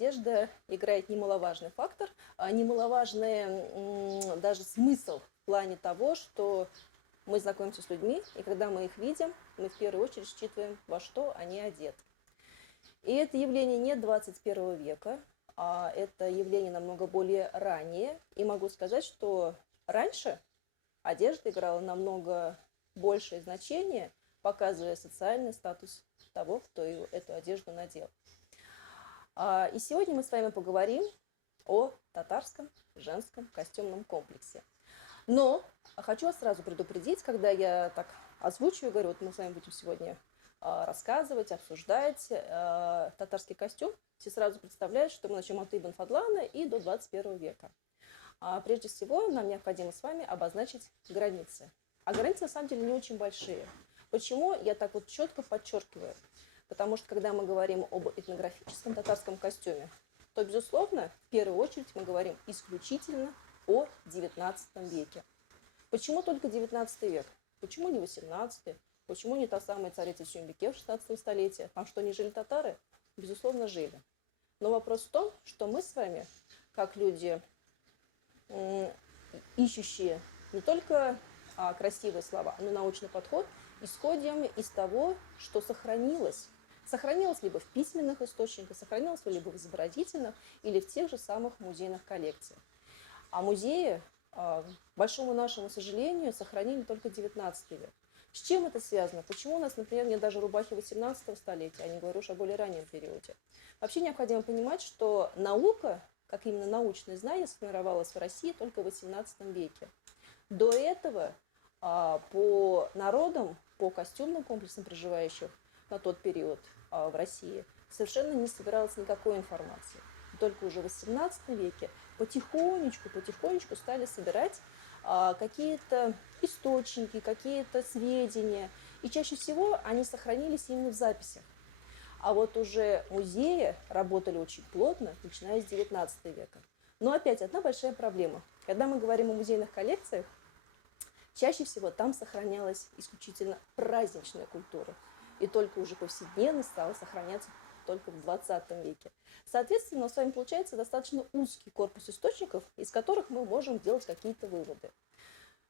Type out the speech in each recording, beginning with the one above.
одежда играет немаловажный фактор, немаловажный даже смысл в плане того, что мы знакомимся с людьми, и когда мы их видим, мы в первую очередь считываем, во что они одеты. И это явление не 21 века, а это явление намного более раннее. И могу сказать, что раньше одежда играла намного большее значение, показывая социальный статус того, кто эту одежду надел. И сегодня мы с вами поговорим о татарском женском костюмном комплексе. Но хочу вас сразу предупредить, когда я так озвучиваю, говорю, вот мы с вами будем сегодня рассказывать, обсуждать татарский костюм, все сразу представляют, что мы начнем от Ибн Фадлана и до 21 века. Прежде всего, нам необходимо с вами обозначить границы. А границы на самом деле не очень большие. Почему я так вот четко подчеркиваю? Потому что когда мы говорим об этнографическом татарском костюме, то, безусловно, в первую очередь мы говорим исключительно о XIX веке. Почему только XIX век? Почему не XVIII? Почему не та самая царица Сюмбике в XVI столетии? Там что, не жили татары? Безусловно, жили. Но вопрос в том, что мы с вами, как люди, ищущие не только красивые слова, но и научный подход, исходим из того, что сохранилось. Сохранилось либо в письменных источниках, сохранилось либо в изобразительных или в тех же самых музейных коллекциях. А музеи, к большому нашему сожалению, сохранили только XIX век. С чем это связано? Почему у нас, например, нет даже рубахи XVIII столетия, а не говорю уж о более раннем периоде? Вообще необходимо понимать, что наука, как именно научное знание, сформировалось в России только в XVIII веке. До этого по народам, по костюмным комплексам проживающих на тот период в России совершенно не собиралось никакой информации. Только уже в XVIII веке потихонечку стали собирать какие-то источники, какие-то сведения. И чаще всего они сохранились именно в записях. А вот уже музеи работали очень плотно, начиная с XIX века. Но опять одна большая проблема. Когда мы говорим о музейных коллекциях, чаще всего там сохранялась исключительно праздничная культура. И только уже повседневно стала сохраняться только в XX веке. Соответственно, у нас с вами получается достаточно узкий корпус источников, из которых мы можем делать какие-то выводы.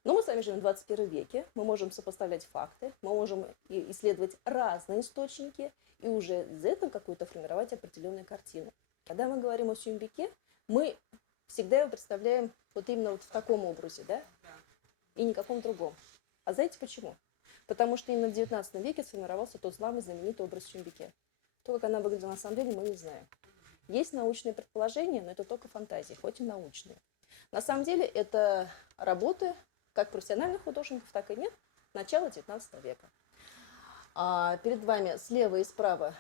Но мы с вами живем в 21 веке, мы можем сопоставлять факты, мы можем исследовать разные источники и уже из этого какую-то формировать определенную картину. Когда мы говорим о Сюмбике, мы всегда его представляем вот именно вот в таком образе, да? И никаком другом. А знаете почему? Потому что именно в XIX веке сформировался тот самый знаменитый образ Сюмбике. То, как она выглядела на самом деле, мы не знаем. Есть научные предположения, но это только фантазии, хоть и научные. На самом деле это работы как профессиональных художников, так и нет, начала XIX века. Перед вами слева и справа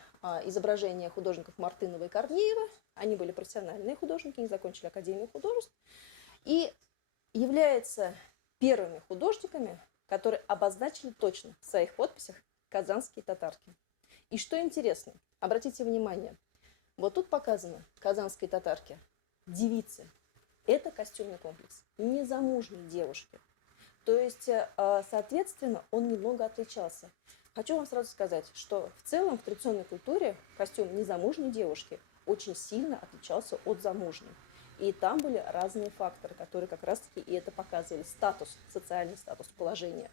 изображения художников Мартынова и Корнеева. Они были профессиональные художники, они закончили Академию художеств. И являются первыми художниками, которые обозначили точно в своих подписях казанские татарки. И что интересно, обратите внимание, вот тут показано казанские татарки, девицы. Это костюмный комплекс, незамужние девушки. То есть, соответственно, он немного отличался. Хочу вам сразу сказать, что в целом в традиционной культуре костюм незамужней девушки очень сильно отличался от замужней. И там были разные факторы, которые как раз-таки и это показывали. Статус, социальный статус, положение.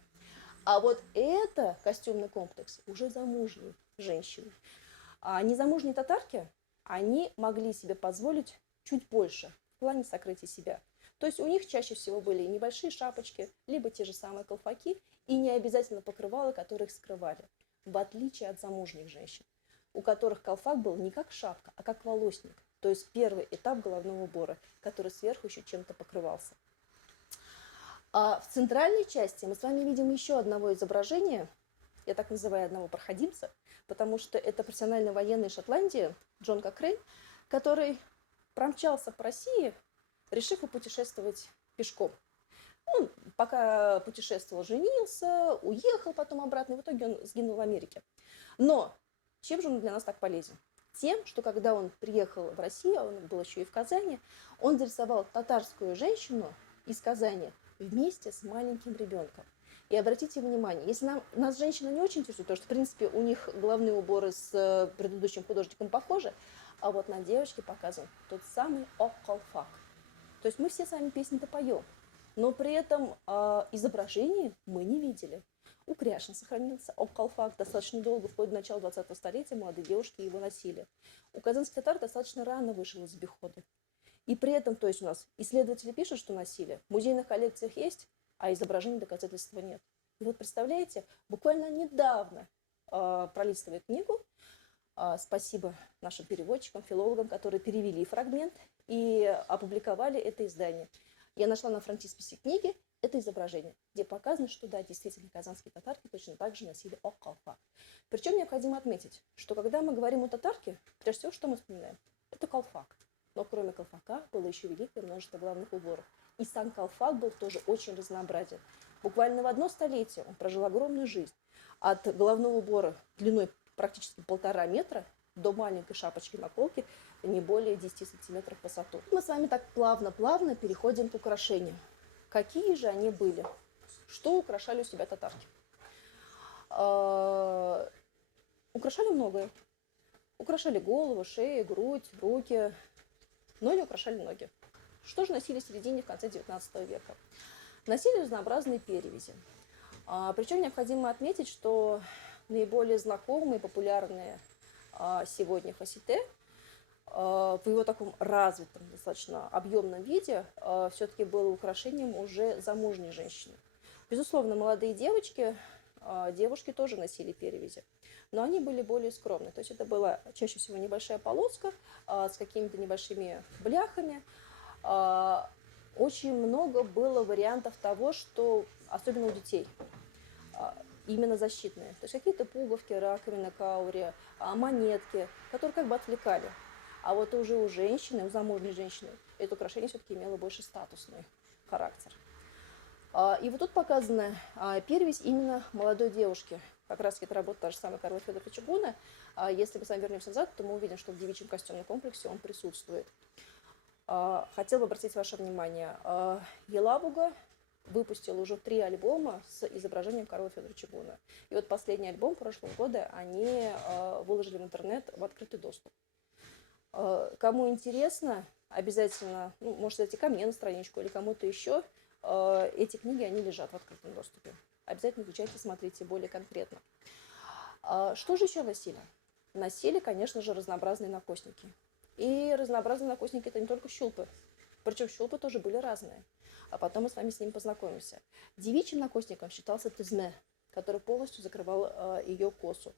А вот это костюмный комплекс уже замужней женщины. А незамужние татарки, они могли себе позволить чуть больше в плане сокрытия себя. То есть у них чаще всего были небольшие шапочки, либо те же самые колпаки, и не обязательно покрывала, которые их скрывали. В отличие от замужних женщин, у которых колпак был не как шапка, а как волосник. То есть первый этап головного убора, который сверху еще чем-то покрывался. А в центральной части мы с вами видим еще одного изображения, я так называю одного проходимца, потому что это профессиональный военный Шотландии Джон Кокрейн, который промчался по России, решив попутешествовать пешком. Он пока путешествовал, женился, уехал потом обратно, и в итоге он сгинул в Америке. Но чем же он для нас так полезен? Тем, что когда он приехал в Россию, он был еще и в Казани, он зарисовал татарскую женщину из Казани вместе с маленьким ребенком. И обратите внимание, если нас женщины не очень интересуют, потому что, в принципе, у них головные уборы с предыдущим художником похожи, А вот на девочке показан тот самый ок-колфак. То есть мы все сами песни-то поем, но при этом изображение мы не видели. У Кряшин сохранился ок-колфак достаточно долго, вплоть до начала 20-го столетия молодые девушки его носили. У казанских татар достаточно рано вышел из обихода. И при этом, то есть у нас исследователи пишут, что носили, в музейных коллекциях есть, а изображений доказательства нет. И вот представляете, буквально недавно пролистывая книгу, спасибо нашим переводчикам, филологам, которые перевели фрагмент и опубликовали это издание. Я нашла на фронтисписе книги это изображение, где показано, что да, действительно, казанские татарки точно так же носили ок-колфак. Причем необходимо отметить, что когда мы говорим о татарке, прежде всего, что мы вспоминаем? Это колфак. Но кроме колфака было еще великое множество главных уборов. И сам колфак был тоже очень разнообразен. Буквально в одно столетие он прожил огромную жизнь. От головного убора длиной практически 1,5 метра до маленькой шапочки-наколки не более 10 сантиметров в высоту. Мы с вами так плавно-плавно переходим к украшениям. Какие же они были? Что украшали у себя татарки? Украшали многое. Украшали голову, шею, грудь, руки, но не украшали ноги. Что же носили в середине, в конце 19 века? Носили разнообразные перевязи. Причем необходимо отметить, что наиболее знакомые и популярные сегодня фасите в его таком развитом, достаточно объемном виде все-таки было украшением уже замужней женщины. Безусловно, молодые девочки, девушки тоже носили перевязи, но они были более скромны. То есть это была чаще всего небольшая полоска с какими-то небольшими бляхами. Очень много было вариантов того, что, особенно у детей, именно защитные. То есть какие-то пуговки, раковины, каури, монетки, которые как бы отвлекали. А вот уже у женщины, у замужней женщины, это украшение все-таки имело больше статусный характер. И вот тут показана перевязь именно молодой девушки. Как раз это работа та же самая Карла Федоровича Чугуна. Если мы с вами вернемся назад, то мы увидим, что в девичьем костюмном комплексе он присутствует. Хотела бы обратить ваше внимание, Елабуга выпустил уже 3 альбома с изображением Карла Федоровича Чугуна. И вот последний альбом прошлого года они выложили в интернет в открытый доступ. Кому интересно, обязательно, можете зайти ко мне на страничку или кому-то еще. Эти книги, они лежат в открытом доступе. Обязательно изучайте, смотрите более конкретно. Что же еще носили? Носили, конечно же, разнообразные накосники. И разнообразные накосники – это не только щулпы. Причем щулпы тоже были разные. А потом мы с вами с ними познакомимся. Девичьим накосником считался тезме, который полностью закрывал ее косу.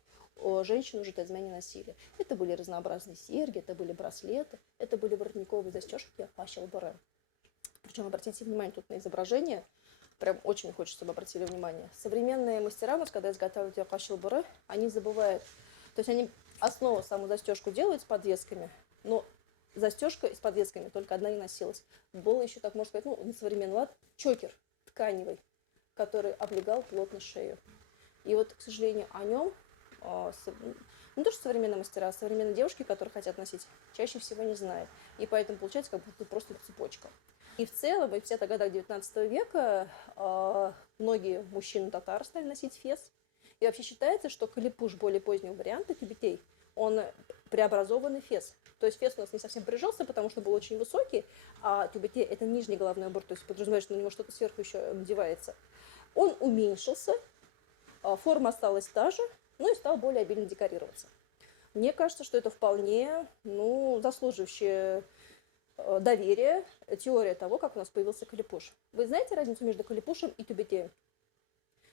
Женщины уже тезме не носили. Это были разнообразные серьги, это были браслеты, это были воротниковые застежки пащалбары. Причем обратите внимание тут на изображение, прям очень хочется, чтобы обратили внимание. Современные мастера, когда изготавливают пащалбары, они забывают, то есть они основу, саму застежку делают с подвесками, но застежка с подвесками только одна не носилась. Был еще, так можно сказать, на современный лад, чокер тканевый, который облегал плотно шею. И вот, к сожалению, о нем не то что современные мастера, а современные девушки, которые хотят носить, чаще всего не знают. И поэтому получается как будто просто цепочка. И в целом, в 50-х годах 19 века многие мужчины татар стали носить фес. И вообще считается, что калипуш более позднего варианта тюбетей, он преобразованный фес. То есть фес у нас не совсем прижился, потому что был очень высокий, а тюбетей – это нижний головной убор, то есть подразумевает, что на него что-то сверху еще надевается. Он уменьшился, форма осталась та же, но и стал более обильно декорироваться. Мне кажется, что это вполне заслуживающее доверия теория того, как у нас появился калипуш. Вы знаете разницу между калипушем и тюбетеем?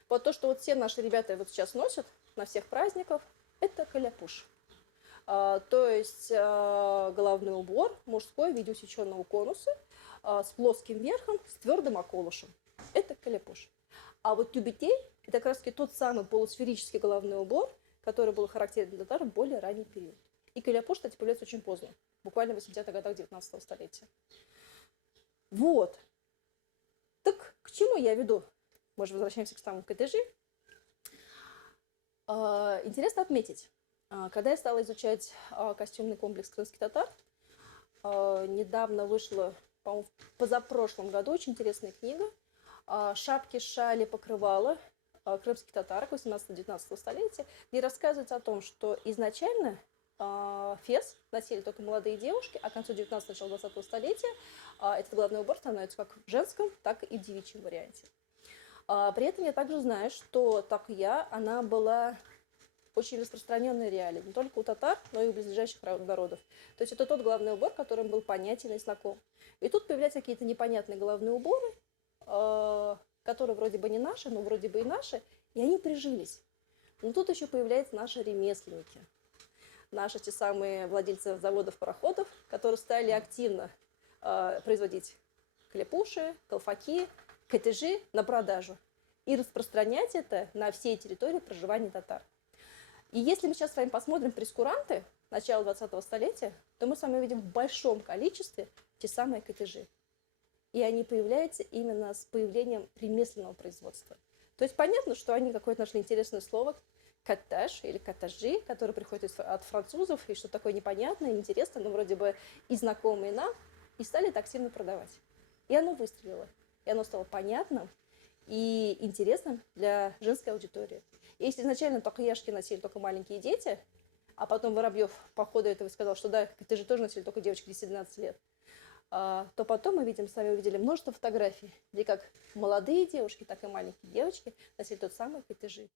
Вот то, что вот все наши ребята вот сейчас носят на всех праздниках, это каляпуш. То есть головной убор мужской в виде усеченного конуса с плоским верхом, с твердым околышем. Это каляпуш. А вот тюбетей – это как раз тот самый полусферический головной убор, который был характерен для татар в более ранний период. И каляпуш, кстати, появляется очень поздно, буквально в 80-х годах 19 столетия. Вот. Так к чему я веду? Мы же возвращаемся к самому КТЖ. Интересно отметить, когда я стала изучать костюмный комплекс крымских татар, недавно вышла, по-моему, в позапрошлом году очень интересная книга «Шапки, шали, покрывала крымских татар 18-19 столетия», где рассказывается о том, что изначально фес носили только молодые девушки, а к концу 19-го, начала 20-го столетия этот головной убор становится как в женском, так и в девичьем варианте. При этом я также знаю, что такия, она была очень распространенной реалией, не только у татар, но и у близлежащих народов. То есть это тот головной убор, которым был понятен и знаком. И тут появляются какие-то непонятные головные уборы, которые вроде бы не наши, но вроде бы и наши, и они прижились. Но тут еще появляются наши ремесленники, наши те самые владельцы заводов, пароходов, которые стали активно производить клепуши, колфаки, катежи на продажу и распространять это на всей территории проживания татар. И если мы сейчас с вами посмотрим прескуранты начала 20-го столетия, то мы с вами увидим в большом количестве те самые катежи. И они появляются именно с появлением ремесленного производства. То есть понятно, что они какое-то нашли интересное слово «каттаж» или «каттажи», которое приходит от французов, и что такое непонятное, интересное, но вроде бы и знакомое нам, и стали это активно продавать. И оно выстрелило. И оно стало понятным и интересным для женской аудитории. И если изначально такияшки носили только маленькие дети, а потом Воробьев по ходу этого сказал, что да, ты же тоже носили только девочки 10-12 лет, то потом мы видим, сами увидели множество фотографий, где как молодые девушки, так и маленькие девочки носили тот самый катежи.